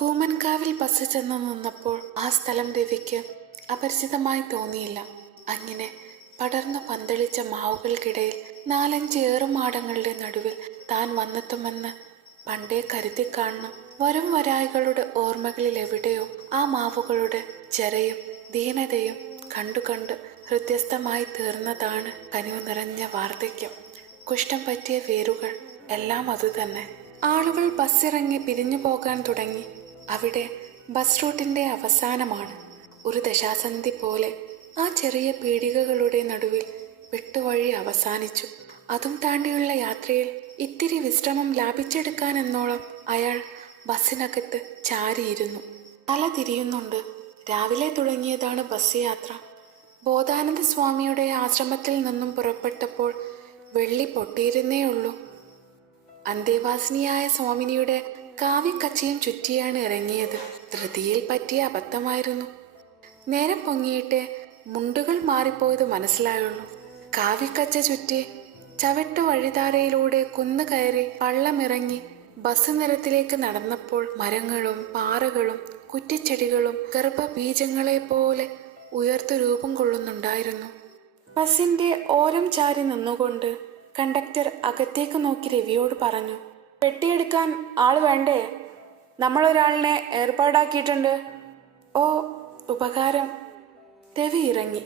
കൂമൻകാവിൽ bus ചെന്ന് നിന്നപ്പോൾ ആ സ്ഥലം രവിക്ക് അപരിചിതമായി തോന്നിയില്ല. അങ്ങനെ പടർന്നു പന്തളിച്ച മാവുകൾക്കിടയിൽ നാലഞ്ച് ഏറുമാടങ്ങളുടെ നടുവിൽ താൻ വന്നെത്തുമെന്ന് പണ്ടേ കരുതി കാണണം വരും വരായികളുടെ ഓർമ്മകളിൽ എവിടെയോ ആ മാവുകളുടെ ചെറയും ദീനതയും കണ്ടു കണ്ട് ഹൃദ്യസ്ഥമായി തീർന്നതാണ് കനിവ് നിറഞ്ഞ വാർദ്ധക്യം. കുഷ്ഠം പറ്റിയ വേരുകൾ എല്ലാം അതുതന്നെ. ആളുകൾ ബസ്സിറങ്ങി പിരിഞ്ഞു പോകാൻ തുടങ്ങി. അവിടെ ബസ് റൂട്ടിന്റെ അവസാനമാണ്. ഒരു ദശാസന്ധി പോലെ ആ ചെറിയ പീടികകളുടെ നടുവിൽ വെട്ടുവഴി അവസാനിച്ചു. അതും താണ്ടിയുള്ള യാത്രയിൽ ഇത്തിരി വിശ്രമം ലാഭിച്ചെടുക്കാൻ എന്നോളം അയാൾ ബസ്സിനകത്ത് ചാരിയിരുന്നു. തല തിരിയുന്നുണ്ട്. രാവിലെ തുടങ്ങിയതാണ് ബസ് യാത്ര. ബോധാനന്ദ സ്വാമിയുടെ ആശ്രമത്തിൽ നിന്നും പുറപ്പെട്ടപ്പോൾ വെള്ളി പൊട്ടിയിരുന്നേ ഉള്ളൂ അന്തേവാസിനിയായ സ്വാമിനിയുടെ കാവിക്കച്ചയും ചുറ്റിയാണ് ഇറങ്ങിയത്. ധൃതിയിൽ പറ്റിയ അബദ്ധമായിരുന്നു. നേരം പൊങ്ങിയിട്ട് മുണ്ടുകൾ മാറിപ്പോയത് മനസ്സിലായുള്ളൂ. കാവിക്കച്ച ചുറ്റി ചവിട്ടു വഴിതാരയിലൂടെ കുന്നു കയറി പള്ളമിറങ്ങി ബസ് നിരത്തിലേക്ക് നടന്നപ്പോൾ മരങ്ങളും പാറകളും കുറ്റിച്ചെടികളും ഗർഭബീജങ്ങളെ പോലെ ഉയർത്തു രൂപം കൊള്ളുന്നുണ്ടായിരുന്നു. ബസിന്റെ ഓരം ചാരി നിന്നുകൊണ്ട് കണ്ടക്ടർ അകത്തേക്ക് നോക്കി രവിയോട് പറഞ്ഞു പെട്ടിയെടുക്കാൻ ആൾ വേണ്ടേ? നമ്മളൊരാളിനെ ഏർപ്പാടാക്കിയിട്ടുണ്ട്. ഓ ഉപകാരം. രവി ഇറങ്ങി.